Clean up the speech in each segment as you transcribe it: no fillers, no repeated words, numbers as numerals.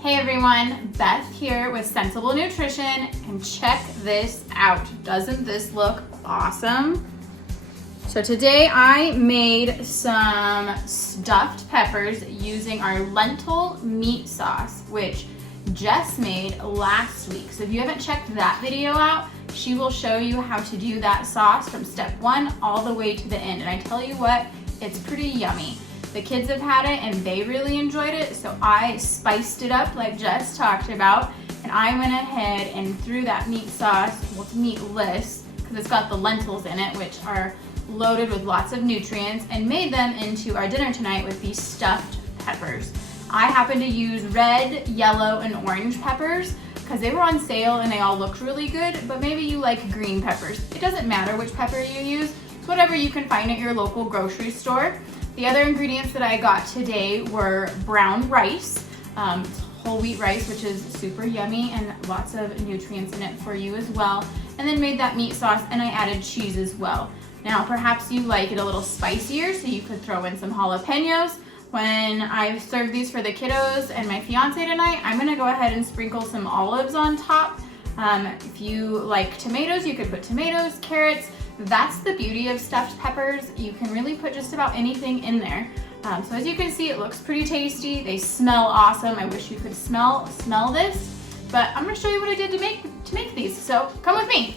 Hey everyone, Beth here with Sensible Nutrition, and check this out. Doesn't this look awesome? So today I made some stuffed peppers using our lentil meat sauce, which Jess made last week. So if you haven't checked that video out, she will show you how to do that sauce from step one all the way to the end. And I tell you what, it's pretty yummy. The kids have had it and they really enjoyed it, so I spiced it up like Jess talked about, and I went ahead and threw that meat sauce, well it's meatless, because it's got the lentils in it, which are loaded with lots of nutrients, and made them into our dinner tonight with these stuffed peppers. I happen to use red, yellow, and orange peppers because they were on sale and they all looked really good, but maybe you like green peppers. It doesn't matter which pepper you use, it's whatever you can find at your local grocery store. The other ingredients that I got today were brown rice, whole wheat rice, which is super yummy and lots of nutrients in it for you as well. And then made that meat sauce, and I added cheese as well. Now, perhaps you like it a little spicier, so you could throw in some jalapenos. When I serve these for the kiddos and my fiance tonight, I'm gonna go ahead and sprinkle some olives on top. If you like tomatoes, you could put tomatoes, carrots. That's the beauty of stuffed peppers. You can really put just about anything in there. So as you can see, it looks pretty tasty. They smell awesome. I wish you could smell this, but I'm gonna show you what I did to make these. So come with me.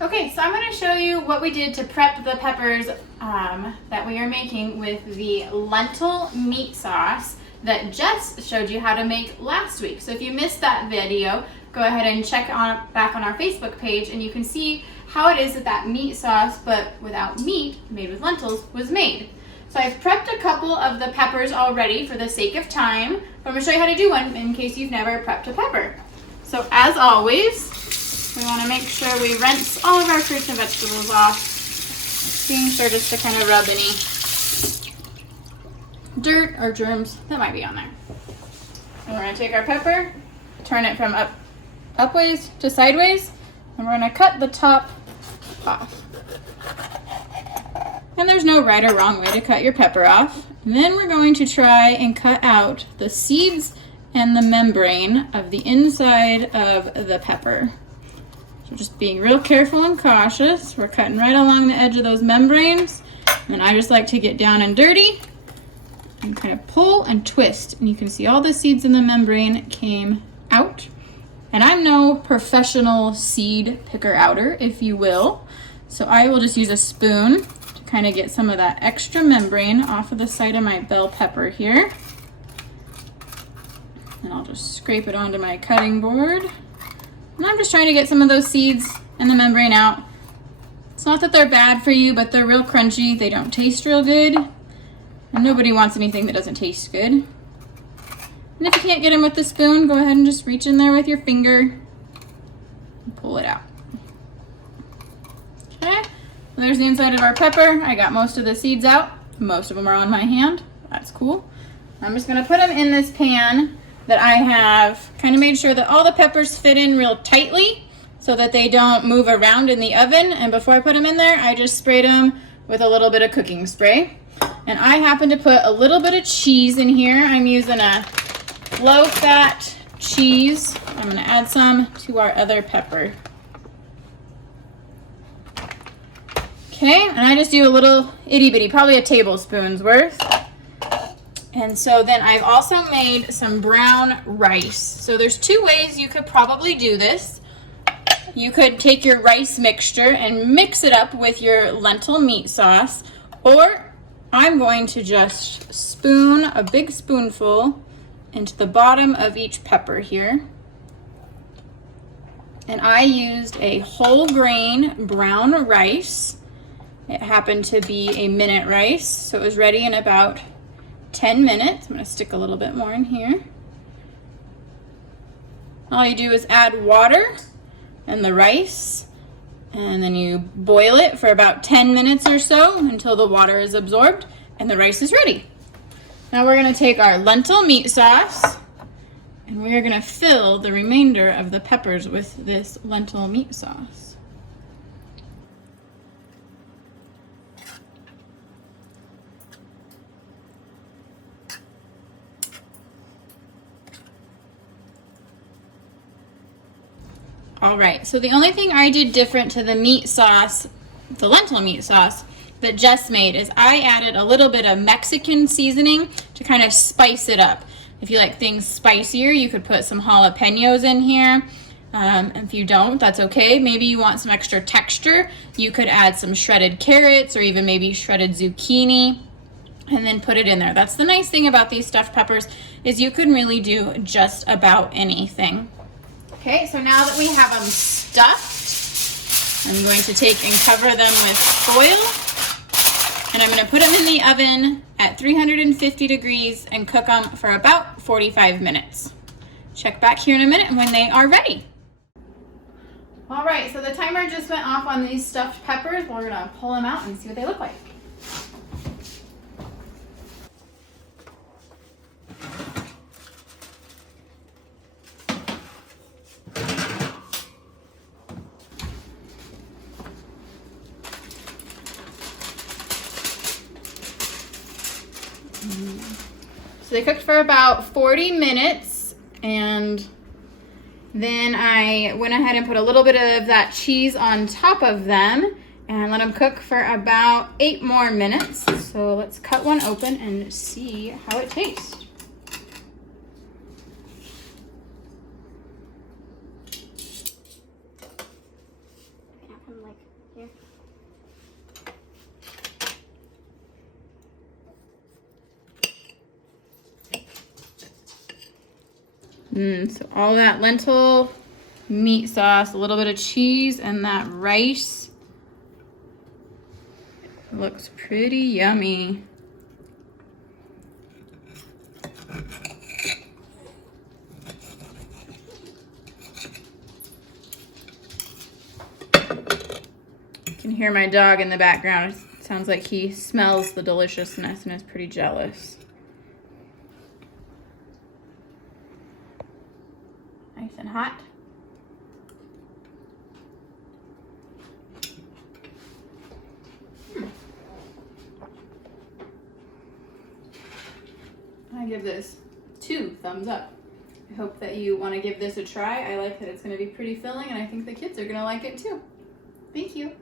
Okay, so I'm gonna show you what we did to prep the peppers that we are making with the lentil meat sauce that Jess showed you how to make last week. So if you missed that video, go ahead and check back on our Facebook page, and you can see how it is that meat sauce, but without meat, made with lentils, was made. So I've prepped a couple of the peppers already for the sake of time, but I'm gonna show you how to do one in case you've never prepped a pepper. So as always, we wanna make sure we rinse all of our fruits and vegetables off, being sure just to kind of rub any dirt or germs that might be on there. And we're gonna take our pepper, turn it from upways to sideways, and we're gonna cut the top off. And there's no right or wrong way to cut your pepper off. And then we're going to try and cut out the seeds and the membrane of the inside of the pepper. So just being real careful and cautious. We're cutting right along the edge of those membranes. And then I just like to get down and dirty and kind of pull and twist. And you can see all the seeds in the membrane came out. And I'm no professional seed picker-outer, if you will. So I will just use a spoon to kind of get some of that extra membrane off of the side of my bell pepper here. And I'll just scrape it onto my cutting board. And I'm just trying to get some of those seeds and the membrane out. It's not that they're bad for you, but they're real crunchy. They don't taste real good. And nobody wants anything that doesn't taste good. And if you can't get them with the spoon, go ahead and just reach in there with your finger and pull it out. Okay, so there's the inside of our pepper. I got most of the seeds out. Most of them are on my hand. That's cool. I'm just gonna put them in this pan that I have kind of made sure that all the peppers fit in real tightly so that they don't move around in the oven. And before I put them in there, I just sprayed them with a little bit of cooking spray. And I happen to put a little bit of cheese in here. I'm using a low-fat cheese. I'm gonna add some to our other pepper. Okay, and I just do a little itty-bitty, probably a tablespoon's worth. And so then I've also made some brown rice. So there's two ways you could probably do this. You could take your rice mixture and mix it up with your lentil meat sauce, or I'm going to just spoon a big spoonful into the bottom of each pepper here. And I used a whole grain brown rice. It happened to be a minute rice, so it was ready in about 10 minutes. I'm gonna stick a little bit more in here. All you do is add water and the rice, and then you boil it for about 10 minutes or so until the water is absorbed and the rice is ready. Now we're gonna take our lentil meat sauce and we're gonna fill the remainder of the peppers with this lentil meat sauce. All right, so the only thing I did different to the meat sauce, the lentil meat sauce that Jess made, is I added a little bit of Mexican seasoning to kind of spice it up. If you like things spicier, you could put some jalapenos in here. If you don't, that's okay. Maybe you want some extra texture. You could add some shredded carrots or even maybe shredded zucchini and then put it in there. That's the nice thing about these stuffed peppers is you can really do just about anything. Okay, so now that we have them stuffed, I'm going to take and cover them with foil, and I'm going to put them in the oven at 350 degrees and cook them for about 45 minutes. Check back here in a minute when they are ready. All right, so the timer just went off on these stuffed peppers. We're gonna pull them out and see what they look like. So they cooked for about 40 minutes, and then I went ahead and put a little bit of that cheese on top of them and let them cook for about 8 more minutes. So let's cut one open and see how it tastes. So all that lentil meat sauce, a little bit of cheese, and that rice. It looks pretty yummy. You can hear my dog in the background. It sounds like he smells the deliciousness and is pretty jealous. Nice and hot. I give this 2 thumbs up. I hope that you want to give this a try. I like that it's going to be pretty filling, and I think the kids are going to like it too. Thank you.